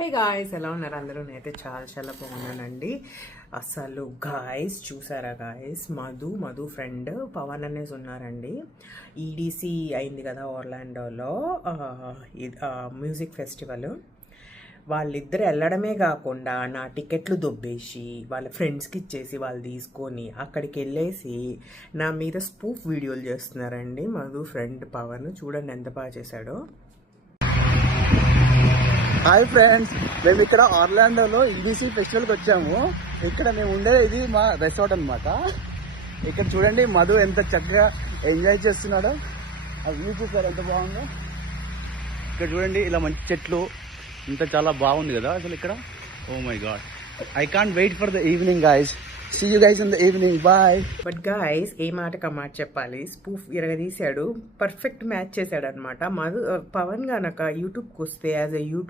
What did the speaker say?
Hey guys, ఎలా ఉన్నారు అందరూ? నేనైతే చాలా బాగున్నానండి. అసలు గాయస్ చూసారా గాయస్, మధు ఫ్రెండ్ పవన్ అనేసి ఉన్నారండి. ఈడీసీ అయింది కదా ఆర్లాండోలో, మ్యూజిక్ ఫెస్టివల్. వాళ్ళిద్దరు వెళ్ళడమే కాకుండా నా టికెట్లు దొబ్బేసి వాళ్ళ ఫ్రెండ్స్కి ఇచ్చేసి వాళ్ళు తీసుకొని అక్కడికి వెళ్ళేసి నా మీద స్పూఫ్ వీడియోలు చేస్తున్నారండి. మధు ఫ్రెండ్ పవన్ చూడండి ఎంత బాగా చేశాడో. హాయ్ ఫ్రెండ్స్, మేము ఇక్కడ ఆర్లాండోలో ఈడీసీ ఫెస్టివల్కి వచ్చాము. ఇక్కడ మేము ఉండేది ఇది మా రెసార్ట్ అనమాట. ఇక్కడ చూడండి మధు ఎంత చక్కగా ఎంజాయ్ చేస్తున్నాడో. ఆ వ్యూ చూసారు ఎంత బాగుందో. ఇక్కడ చూడండి ఇలా మంచి చెట్లు, ఇంత చాలా బాగుంది కదా అసలు ఇక్కడ. Oh my god, I can't wait for the evening guys. See you guys in the evening, bye. But guys, ఏ మాటకు ఆ మాట చెప్పాలి, స్పూఫ్ ఇరగదీశాడు, పర్ఫెక్ట్ మ్యాచ్ చేశాడు అనమాట. పవన్ గనక యూట్యూబ్కి వస్తే యాజ్ ఎ యూట్యూబ్